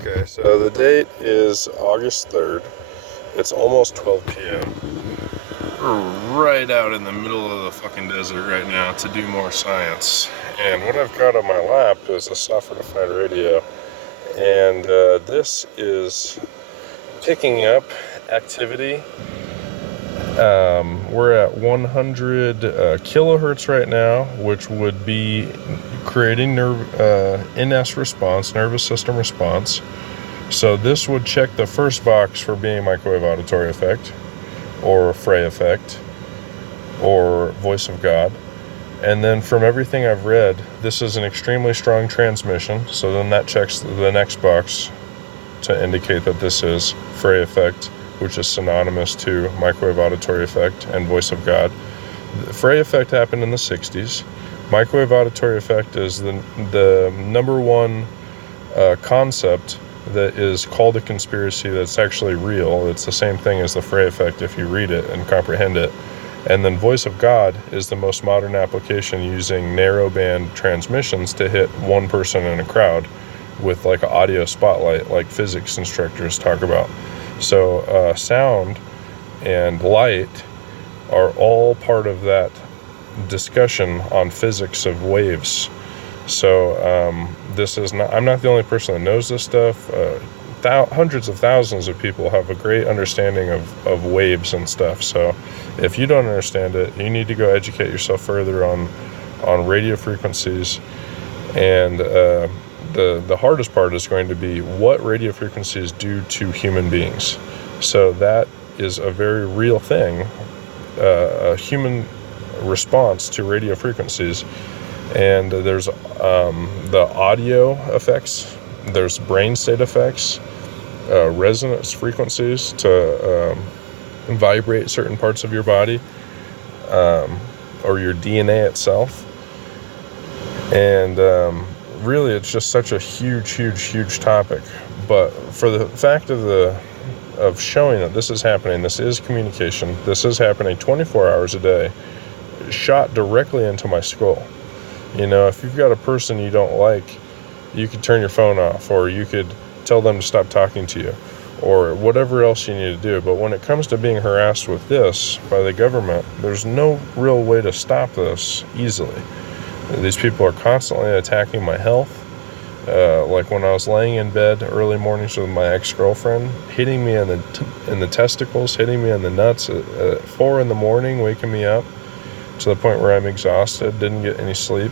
Okay, so the date is August 3rd. It's almost 12 p.m. We're right out in the middle of the fucking desert right now to do more science. And what I've got on my lap is a software-defined radio. And this is picking up activity. We're at 100 kilohertz right now, which would be creating NS response, nervous system response. So this would check the first box for being microwave auditory effect, or Frey effect, or voice of God. And then from everything I've read, this is an extremely strong transmission. So then that checks the next box to indicate that this is Frey effect, which is synonymous to microwave auditory effect and voice of God. The Frey effect happened in the 60s. Microwave auditory effect is the number one concept that is called a conspiracy that's actually real. It's the same thing as the Frey effect if you read it and comprehend it. And then voice of God is the most modern application using narrowband transmissions to hit one person in a crowd with like an audio spotlight, like physics instructors talk about. So sound and light are all part of that discussion on physics of waves. So this is not, I'm not the only person that knows this stuff. Hundreds of thousands of people have a great understanding of waves and stuff. So if you don't understand it, you need to go educate yourself further on radio frequencies. And the hardest part is going to be what radio frequencies do to human beings. So that is a very real thing, a human response to radio frequencies. And there's the audio effects, there's brain state effects, resonance frequencies to vibrate certain parts of your body, or your DNA itself. And really it's just such a huge topic. But for the fact of showing that this is happening, this is communication, this is happening 24 hours a day, shot directly into my skull. You know, if you've got a person you don't like, you could turn your phone off, or you could tell them to stop talking to you, or whatever else you need to do. But when it comes to being harassed with this by the government, there's no real way to stop this easily. These people are constantly attacking my health. Like when I was laying in bed early mornings with my ex-girlfriend, hitting me in the testicles, hitting me in the nuts at 4 a.m, waking me up to the point where I'm exhausted, didn't get any sleep.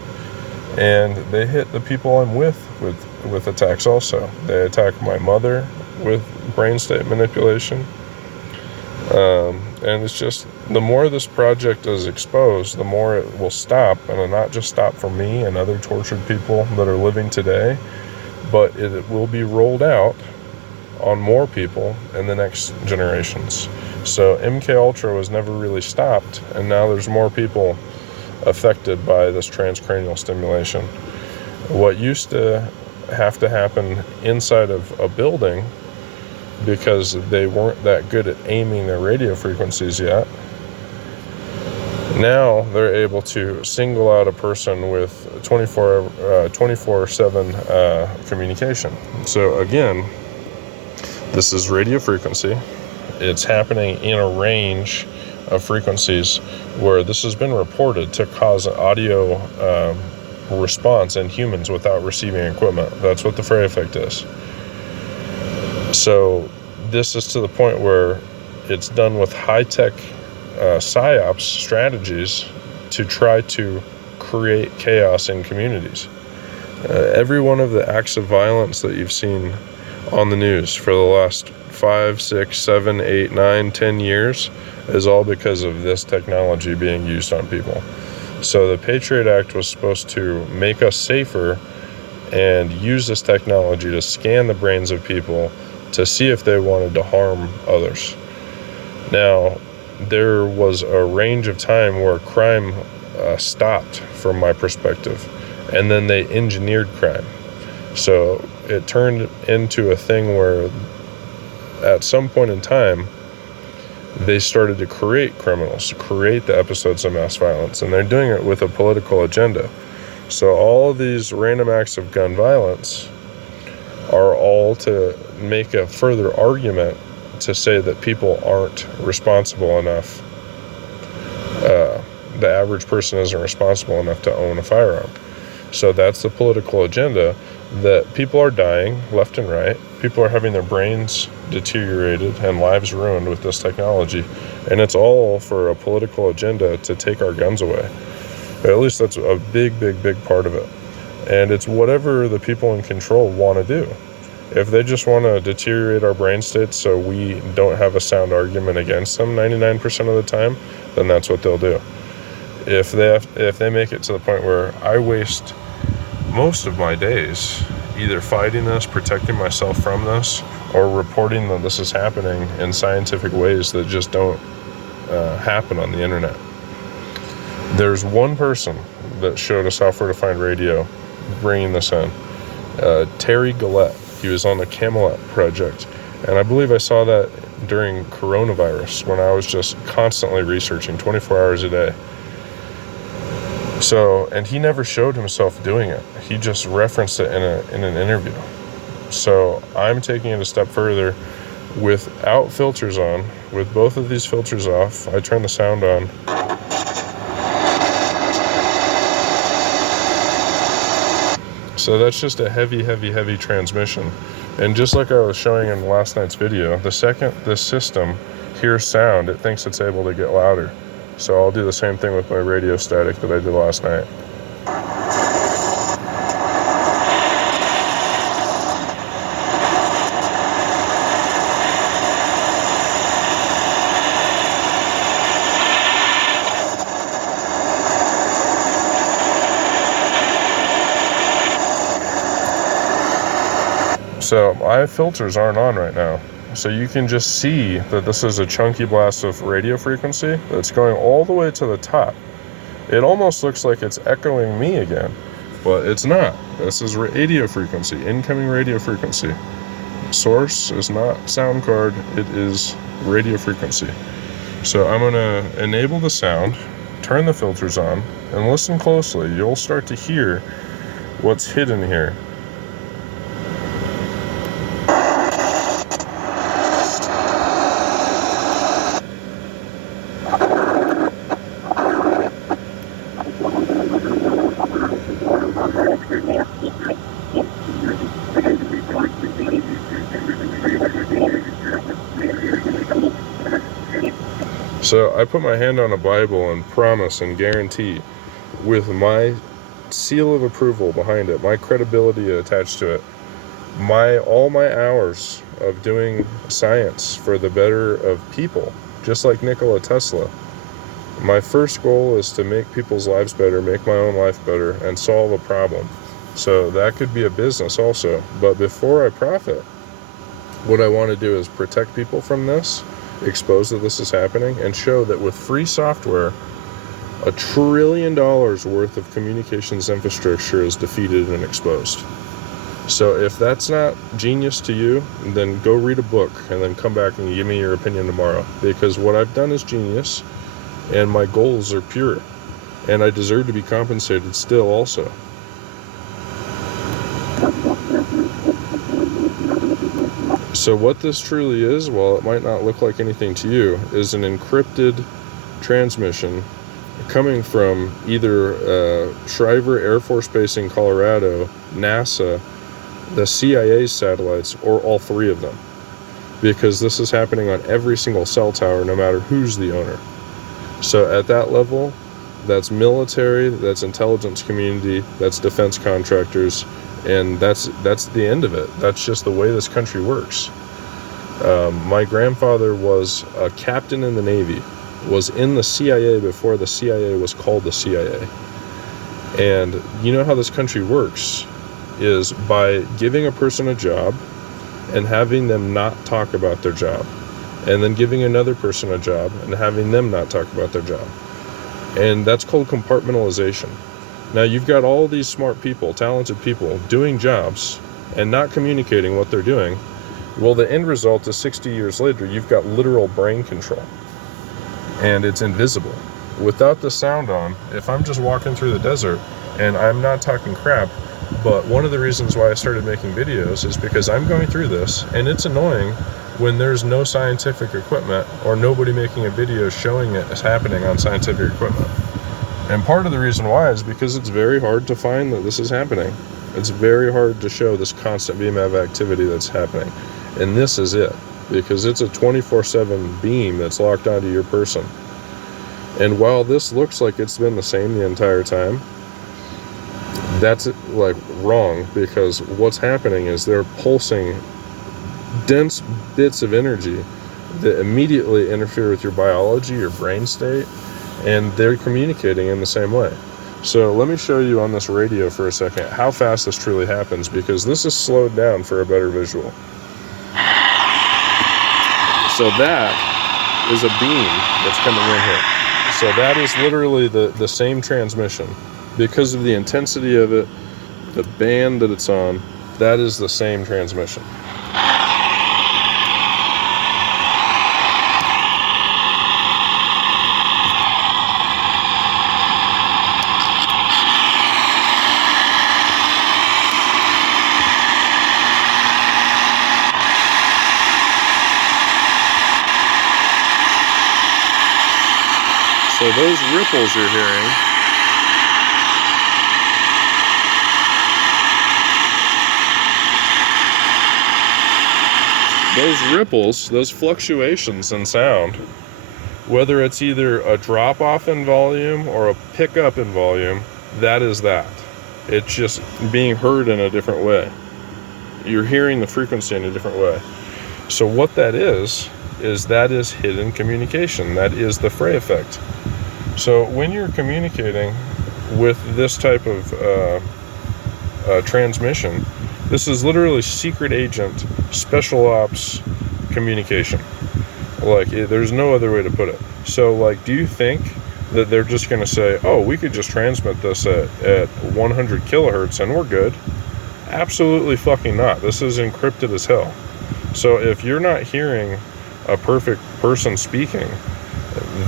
And they hit the people I'm with attacks also. They attack my mother with brain state manipulation. And it's just, the more this project is exposed, the more it will stop, and it'll not just stop for me and other tortured people that are living today, but it will be rolled out on more people in the next generations. So MK Ultra was never really stopped, and now there's more people affected by this transcranial stimulation. What used to have to happen inside of a building, because they weren't that good at aiming their radio frequencies yet, now they're able to single out a person with 24/7 communication. So again, this is radio frequency. It's happening in a range of frequencies where this has been reported to cause audio response in humans without receiving equipment. That's what the Frey effect is. So this is to the point where it's done with high-tech psyops strategies to try to create chaos in communities. Every one of the acts of violence that you've seen on the news for the last 5, 6, 7, 8, 9, 10 years is all because of this technology being used on people. So the Patriot Act was supposed to make us safer and use this technology to scan the brains of people to see if they wanted to harm others. Now, there was a range of time where crime stopped from my perspective, and then they engineered crime. So it turned into a thing where at some point in time, they started to create criminals, to create the episodes of mass violence, and they're doing it with a political agenda. So all of these random acts of gun violence are all to make a further argument to say that people aren't responsible enough. The average person isn't responsible enough to own a firearm. So that's the political agenda, that people are dying left and right. People are having their brains deteriorated and lives ruined with this technology. And it's all for a political agenda to take our guns away. But at least that's a big, big, big part of it. And it's whatever the people in control want to do. If they just want to deteriorate our brain states so we don't have a sound argument against them 99% of the time, then that's what they'll do. If they make it to the point where I waste most of my days either fighting this, protecting myself from this, or reporting that this is happening in scientific ways that just don't happen on the internet. There's one person that showed us software-defined radio bringing this in, Terry Gillette. He was on the Camelot project, and I believe I saw that during coronavirus when I was just constantly researching 24 hours a day. So, and he never showed himself doing it. He just referenced it in an interview. So I'm taking it a step further without filters on, with both of these filters off. I turn the sound on. So that's just a heavy, heavy, heavy transmission. And just like I was showing in last night's video, the second this system hears sound, it thinks it's able to get louder. So I'll do the same thing with my radio static that I did last night. So my filters aren't on right now. So you can just see that this is a chunky blast of radio frequency that's going all the way to the top. It almost looks like it's echoing me again, but it's not. This is radio frequency, incoming radio frequency. Source is not sound card, it is radio frequency. So I'm gonna enable the sound, turn the filters on, and listen closely. You'll start to hear what's hidden here. So I put my hand on a Bible and promise and guarantee, with my seal of approval behind it, my credibility attached to it, all my hours of doing science for the better of people, just like Nikola Tesla. My first goal is to make people's lives better, make my own life better, and solve a problem. So that could be a business also. But before I profit, what I want to do is protect people from this, expose that this is happening, and show that with free software, $1 trillion worth of communications infrastructure is defeated and exposed. So if that's not genius to you, then go read a book and then come back and give me your opinion tomorrow. Because what I've done is genius, and my goals are pure, and I deserve to be compensated still also. So what this truly is, while it might not look like anything to you, is an encrypted transmission coming from either Shriver Air Force Base in Colorado, NASA, the CIA's satellites, or all three of them. Because this is happening on every single cell tower, no matter who's the owner. So at that level, that's military, that's intelligence community, that's defense contractors, and that's the end of it. That's just the way this country works. My grandfather was a captain in the Navy, was in the CIA before the CIA was called the CIA. And you know how this country works is by giving a person a job and having them not talk about their job, and then giving another person a job and having them not talk about their job. And that's called compartmentalization. Now you've got all these smart people, talented people doing jobs and not communicating what they're doing. Well, the end result is 60 years later, you've got literal brain control, and it's invisible. Without the sound on, if I'm just walking through the desert and I'm not talking crap, But one of the reasons why I started making videos is because I'm going through this, and it's annoying when there's no scientific equipment or nobody making a video showing it as happening on scientific equipment. And part of the reason why is because it's very hard to find that this is happening. It's very hard to show this constant beam of activity that's happening. And this is it, because it's a 24/7 beam that's locked onto your person. And while this looks like it's been the same the entire time, that's like wrong, because what's happening is they're pulsing dense bits of energy that immediately interfere with your biology, your brain state, and they're communicating in the same way. So let me show you on this radio for a second how fast this truly happens, because this is slowed down for a better visual. So that is a beam that's coming in here. So that is literally the same transmission. Because of the intensity of it, the band that it's on, that is the same transmission. So those ripples you're hearing, those fluctuations in sound, whether it's either a drop off in volume or a pickup in volume, that is that. It's just being heard in a different way. You're hearing the frequency in a different way. So what that is hidden communication. That is the Frey effect. So when you're communicating with this type of transmission, this is literally secret agent, special ops communication. Like, there's no other way to put it. So, like, do you think that they're just going to say, oh, we could just transmit this at 100 kilohertz and we're good? Absolutely fucking not. This is encrypted as hell. So if you're not hearing a perfect person speaking,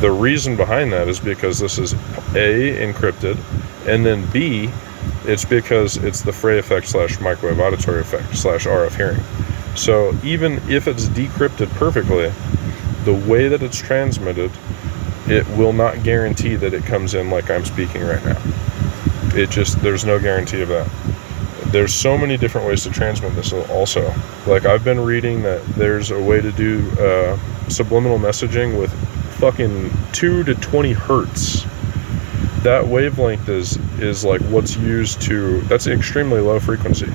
the reason behind that is because this is A, encrypted, and then B, it's because it's the Frey effect / microwave auditory effect / RF hearing. So even if it's decrypted perfectly, the way that it's transmitted, it will not guarantee that it comes in like I'm speaking right now. There's no guarantee of that. There's so many different ways to transmit this also. Like, I've been reading that there's a way to do subliminal messaging with fucking 2 to 20 hertz. That wavelength is like what's used to, that's an extremely low frequency.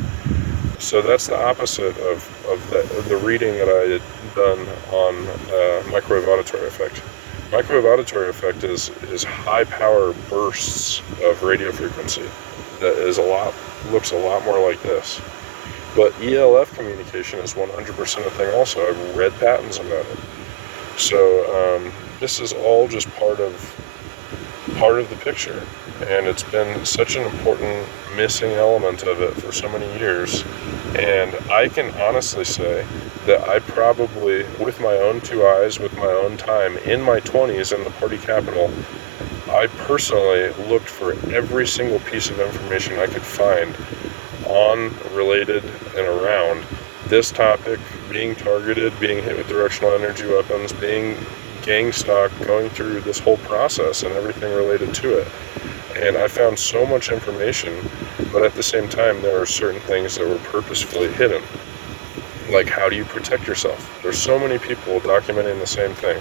So that's the opposite of the reading that I had done on microwave auditory effect. Microwave auditory effect is high power bursts of radio frequency that looks a lot more like this. But ELF communication is 100% a thing also. I've read patents about it. So this is all just part of the picture, and it's been such an important missing element of it for so many years. And I can honestly say that I probably, with my own 2 eyes, with my own time, in my 20s in the party capital, I personally looked for every single piece of information I could find on, related, and around this topic, being targeted, being hit with directional energy weapons, being gang stalked, going through this whole process and everything related to it. And I found so much information, but at the same time, there are certain things that were purposefully hidden. Like, how do you protect yourself? There's so many people documenting the same thing,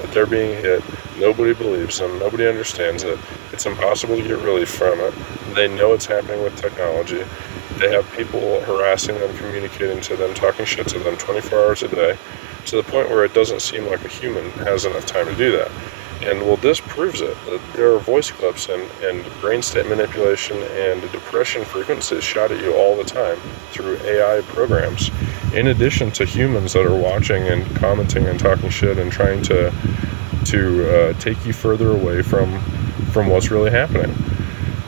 that they're being hit, nobody believes them, nobody understands it, it's impossible to get relief from it, they know it's happening with technology, they have people harassing them, communicating to them, talking shit to them 24 hours a day, to the point where it doesn't seem like a human has enough time to do that. And well, this proves it. There are voice clips and brain state manipulation and depression frequencies shot at you all the time through AI programs, in addition to humans that are watching and commenting and talking shit and trying to take you further away from what's really happening.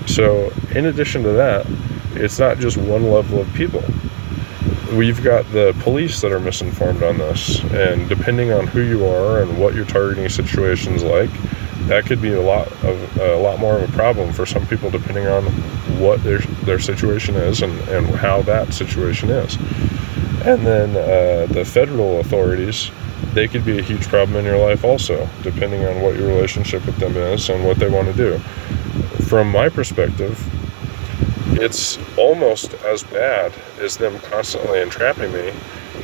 So in addition to that, it's not just one level of people. We've got the police that are misinformed on this, and depending on who you are and what your targeting situation's like, that could be a lot more of a problem for some people, depending on what their situation is and how that situation is. And then the federal authorities, they could be a huge problem in your life also, depending on what your relationship with them is and what they want to do. From my perspective, it's almost as bad as them constantly entrapping me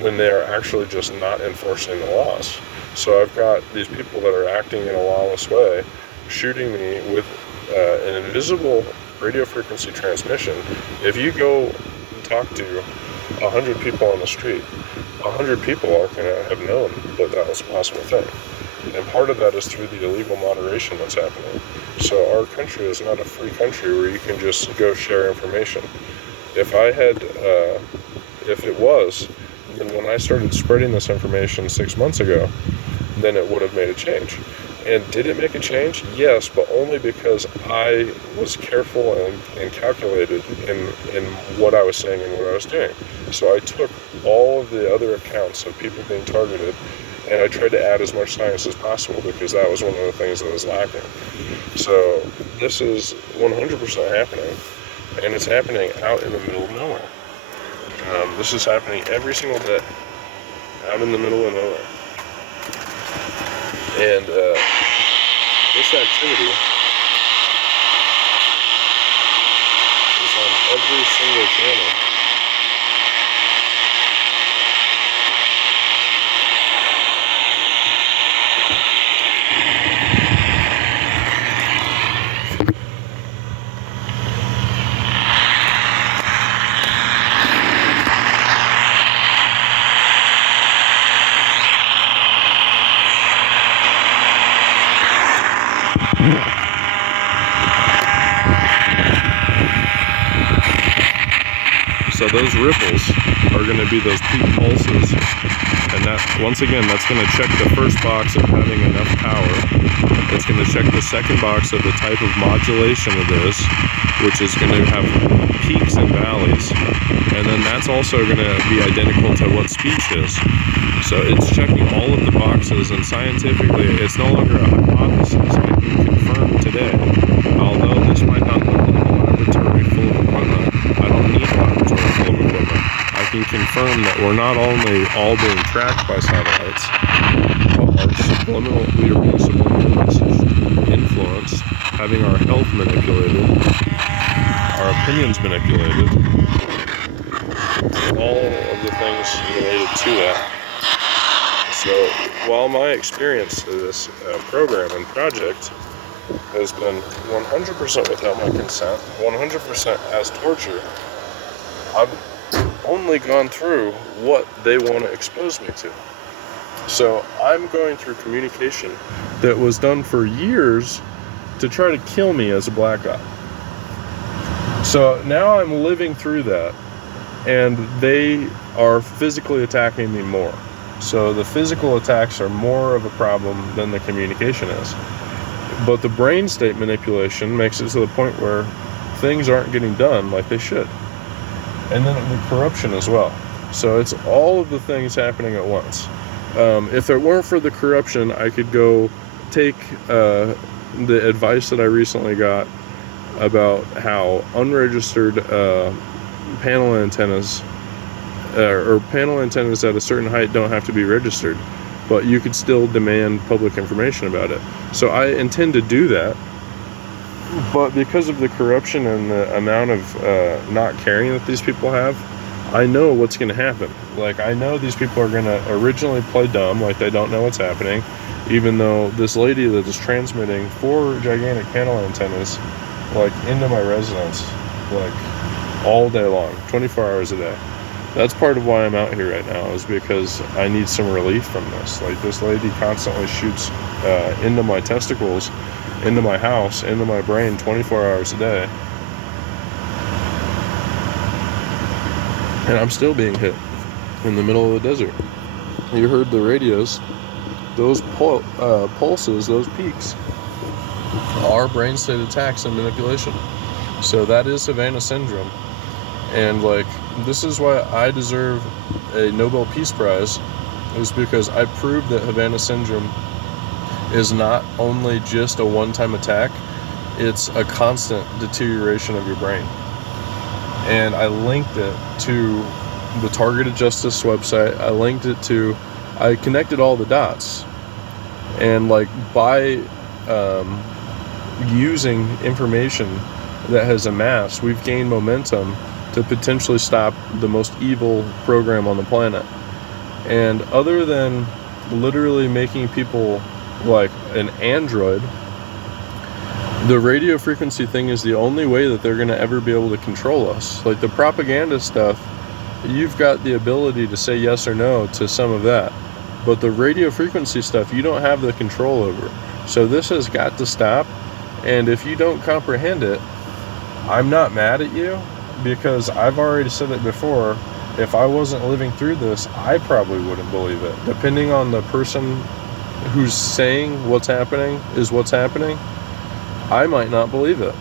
when they're actually just not enforcing the laws. So I've got these people that are acting in a lawless way, shooting me with an invisible radio frequency transmission. If you go and talk to 100 people on the street, 100 people are going to have known that that was a possible thing. And part of that is through the illegal moderation that's happening. So our country is not a free country where you can just go share information. If it was, then when I started spreading this information 6 months ago, then it would have made a change. And did it make a change? Yes, but only because I was careful and calculated in what I was saying and what I was doing. So I took all of the other accounts of people being targeted, and I tried to add as much science as possible, because that was one of the things that was lacking. So this is 100% happening, and it's happening out in the middle of nowhere. This is happening every single day, out in the middle of nowhere. And this activity is on every single channel. So those ripples are going to be those peak pulses, and that, once again, that's going to check the first box of having enough power. It's going to check the second box of the type of modulation it is, which is going to have peaks and valleys, and then that's also going to be identical to what speech is. So it's checking all of the boxes, and scientifically it's no longer a hypothesis. I can confirm today, although this might not look like a laboratory full of equipment, I don't need a laboratory full of equipment. I can confirm that we're not only all being tracked by satellites, but we are being subliminally influenced, having our health manipulated, our opinions manipulated, all of the things related to that. So while my experience to this program and project has been 100% without my consent, 100% as torture, I've only gone through what they want to expose me to. So I'm going through communication that was done for years to try to kill me as a black guy. So now I'm living through that, and they are physically attacking me more. So the physical attacks are more of a problem than the communication is. But the brain state manipulation makes it to the point where things aren't getting done like they should. And then the corruption as well. So it's all of the things happening at once. If it weren't for the corruption, I could go take the advice that I recently got about how unregistered panel antennas or panel antennas at a certain height don't have to be registered, but you could still demand public information about it. So I intend to do that, but because of the corruption and the amount of not caring that these people have, I know what's going to happen. Like, I know these people are going to originally play dumb, like they don't know what's happening, even though this lady that is transmitting 4 gigantic panel antennas, like, into my residence, like, all day long, 24 hours a day. That's part of why I'm out here right now, is because I need some relief from this. Like, this lady constantly shoots into my testicles, into my house, into my brain 24 hours a day. And I'm still being hit in the middle of the desert. You heard the radios. Those pulses, those peaks, are brain state attacks and manipulation. So that is Havana syndrome. And, like, this is why I deserve a Nobel Peace Prize, is because I proved that Havana syndrome is not only just a one-time attack, it's a constant deterioration of your brain. And I linked it to the Targeted Justice website. I connected all the dots. And like by using information that has amassed, we've gained momentum to potentially stop the most evil program on the planet. And other than literally making people like an android, the radio frequency thing is the only way that they're going to ever be able to control us. Like the propaganda stuff, you've got the ability to say yes or no to some of that. But the radio frequency stuff, you don't have the control over. So this has got to stop. And if you don't comprehend it, I'm not mad at you, because I've already said it before. If I wasn't living through this, I probably wouldn't believe it. Depending on the person who's saying what's happening is what's happening, I might not believe it.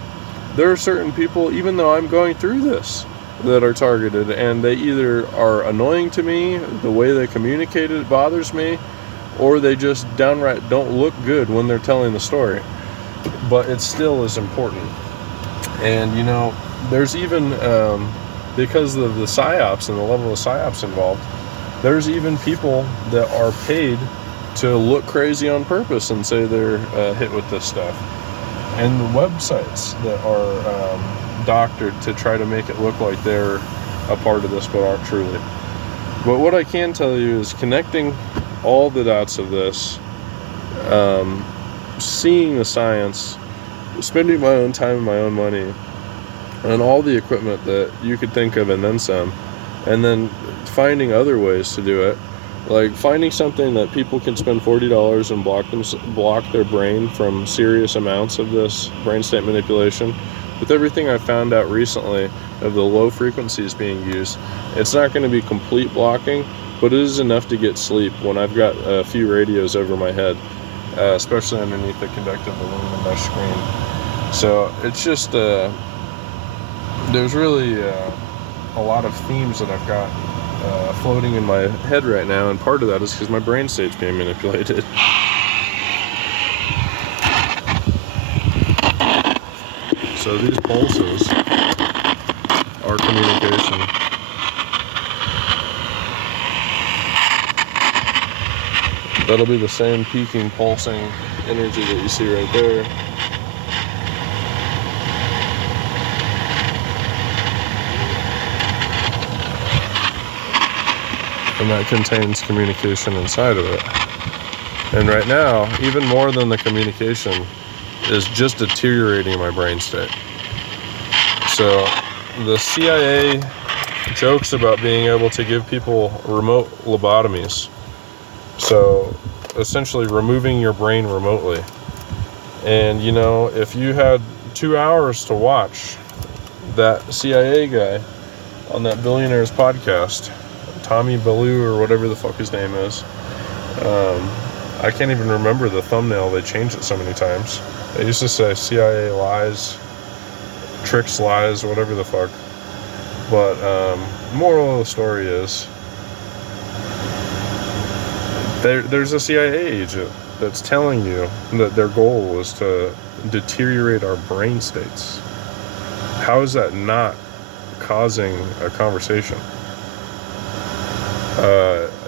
There are certain people, even though I'm going through this, that are targeted, and they either are annoying to me, the way they communicate it bothers me, or they just downright don't look good when they're telling the story. But it still is important. And you know, there's even because of the psyops and the level of psyops involved, there's even people that are paid to look crazy on purpose and say they're hit with this stuff, and the websites that are doctored to try to make it look like they're a part of this but aren't truly. But what I can tell you is connecting all the dots of this, seeing the science, spending my own time and my own money on all the equipment that you could think of and then some, and then finding other ways to do it, like finding something that people can spend $40 and block their brain from serious amounts of this brain state manipulation. With everything I found out recently of the low frequencies being used, it's not going to be complete blocking, but it is enough to get sleep when I've got a few radios over my head, especially underneath the conductive aluminum mesh screen. So it's just, there's really a lot of themes that I've got floating in my head right now, and part of that is because my brain state's being manipulated. So these pulses are communication. That'll be the same peaking, pulsing energy that you see right there. And that contains communication inside of it. And right now, even more than the communication, is just deteriorating my brain state. So the CIA jokes about being able to give people remote lobotomies. So essentially removing your brain remotely. And you know, if you had 2 hours to watch that CIA guy on that Billionaires podcast, Tommy Ballou or whatever the fuck his name is, I can't even remember the thumbnail. They changed it so many times. They used to say CIA lies, tricks lies, whatever the fuck. But moral of the story is there's a CIA agent that's telling you that their goal is to deteriorate our brain states. How is that not causing a conversation?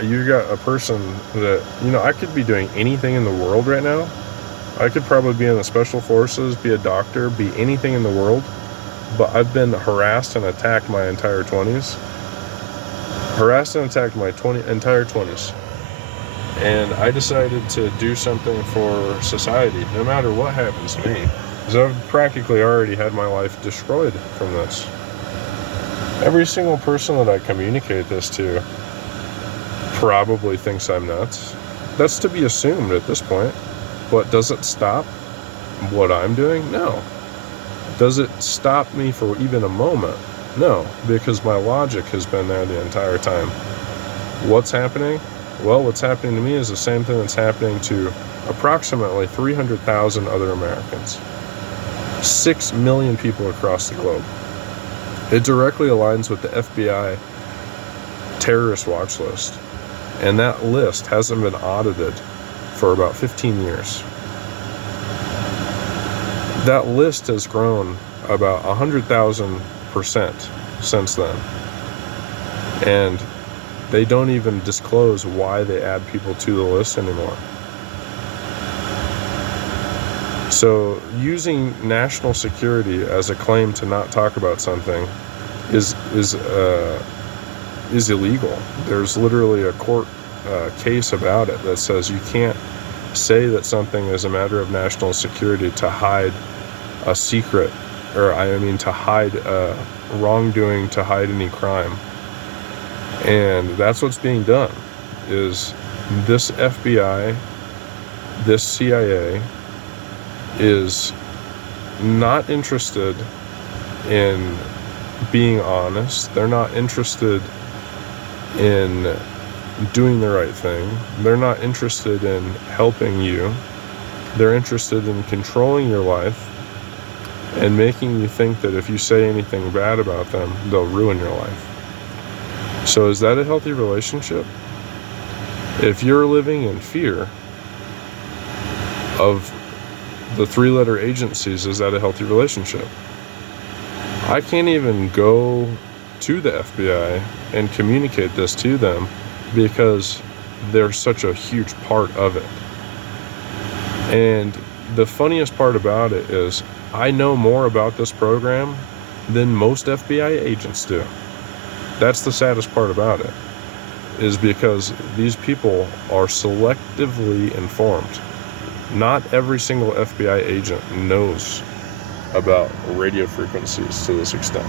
You got a person that, you know, I could be doing anything in the world right now. I could probably be in the special forces, be a doctor, be anything in the world, but I've been harassed and attacked my entire 20s. Harassed and attacked my entire 20s. And I decided to do something for society, no matter what happens to me. Because I've practically already had my life destroyed from this. Every single person that I communicate this to probably thinks I'm nuts. That's to be assumed at this point. But does it stop what I'm doing? No. Does it stop me for even a moment? No, because my logic has been there the entire time. What's happening? Well, what's happening to me is the same thing that's happening to approximately 300,000 other Americans. 6 million people across the globe. It directly aligns with the FBI terrorist watch list. And that list hasn't been audited for about 15 years. That list has grown about 100,000% since then. And they don't even disclose why they add people to the list anymore. So using national security as a claim to not talk about something is illegal. There's literally a court case about it that says you can't say that something is a matter of national security to hide a secret, or to hide wrongdoing, to hide any crime. And that's what's being done, is this FBI, this CIA is not interested in being honest. They're not interested in doing the right thing. They're not interested in helping you. They're interested in controlling your life and making you think that if you say anything bad about them, they'll ruin your life. So is that a healthy relationship? If you're living in fear of the three-letter agencies, is that a healthy relationship? I can't even go to the FBI and communicate this to them because they're such a huge part of it. And the funniest part about it is I know more about this program than most FBI agents do. That's the saddest part about it, is because these people are selectively informed. Not every single FBI agent knows about radio frequencies to this extent,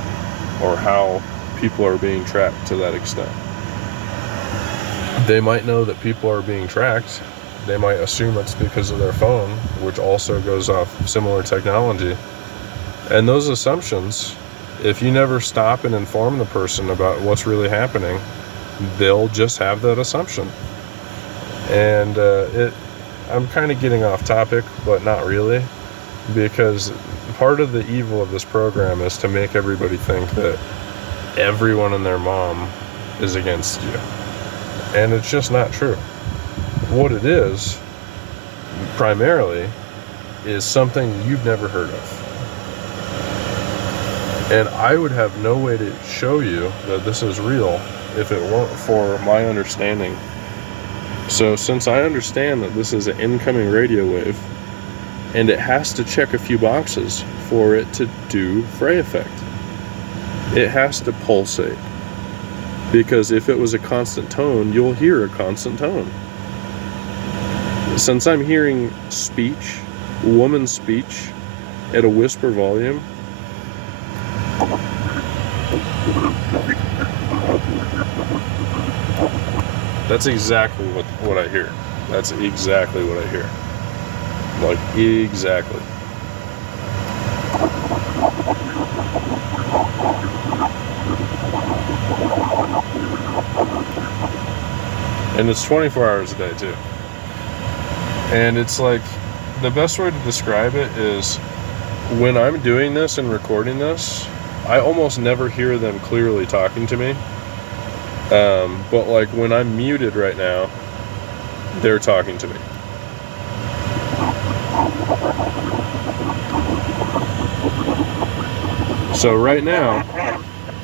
or how people are being tracked to that extent. They might know that people are being tracked. They might assume it's because of their phone, which also goes off similar technology. And those assumptions, if you never stop and inform the person about what's really happening, they'll just have that assumption. And I'm kind of getting off topic, but not really, because part of the evil of this program is to make everybody think that everyone and their mom is against you. And it's just not true. What it is, primarily, is something you've never heard of. And I would have no way to show you that this is real if it weren't for my understanding. So since I understand that this is an incoming radio wave, and it has to check a few boxes for it to do fray effect. It has to pulsate. Because if it was a constant tone, you'll hear a constant tone. Since I'm hearing speech, woman's speech, at a whisper volume, that's exactly what I hear. That's exactly what I hear. Like, exactly. And it's 24 hours a day, too. And it's like, the best way to describe it is, when I'm doing this and recording this, I almost never hear them clearly talking to me. But like when I'm muted right now, they're talking to me. So right now,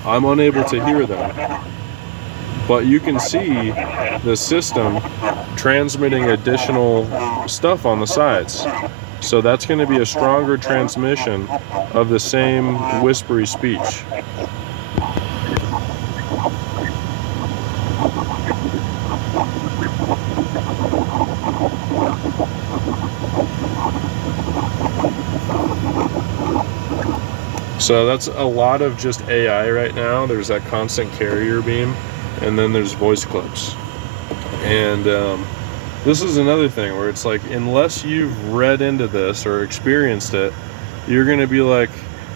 I'm unable to hear them. But you can see the system transmitting additional stuff on the sides. So that's going to be a stronger transmission of the same whispery speech. So that's a lot of just AI right now. There's that constant carrier beam, and then there's voice clips. And this is another thing where it's like, unless you've read into this or experienced it, you're going to be like,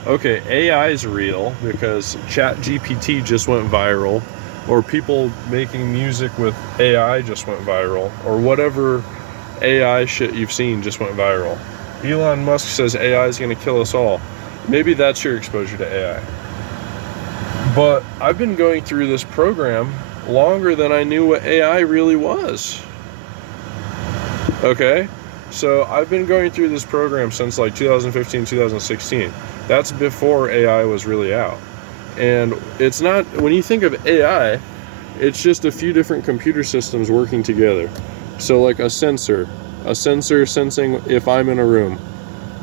okay, AI is real because ChatGPT just went viral, or people making music with AI just went viral, or whatever AI shit you've seen just went viral. Elon Musk says AI is going to kill us all. Maybe that's your exposure to AI. But I've been going through this program longer than I knew what AI really was. Okay? So I've been going through this program since like 2015, 2016. That's before AI was really out. And it's not, when you think of AI, it's just a few different computer systems working together. So like a sensor sensing if I'm in a room,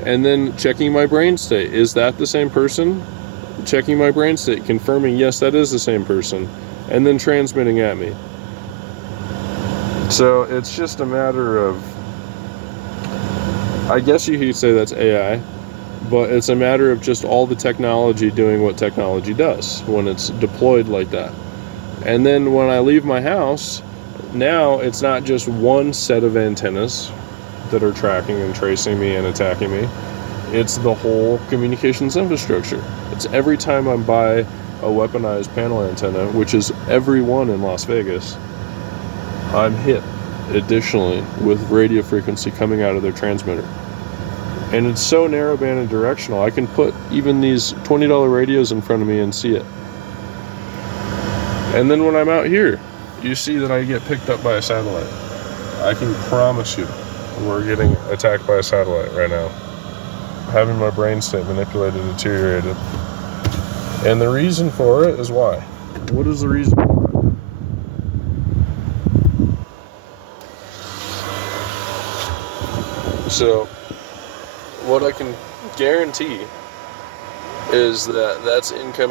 and then checking my brain state. Is that the same person? Checking my brain state, confirming yes, that is the same person, and then transmitting at me. So it's just a matter of, I guess you could say that's AI, but it's a matter of just all the technology doing what technology does when it's deployed like that. And then when I leave my house, now it's not just one set of antennas that are tracking and tracing me and attacking me. It's the whole communications infrastructure. It's every time I'm by a weaponized panel antenna, which is every one in Las Vegas, I'm hit additionally with radio frequency coming out of their transmitter. And it's so narrowband and directional, I can put even these $20 radios in front of me and see it. And then when I'm out here, you see that I get picked up by a satellite. I can promise you we're getting attacked by a satellite right now. Having my brain state manipulated, deteriorated. And the reason for it is why? What is the reason for it? So, what I can guarantee is that that's incoming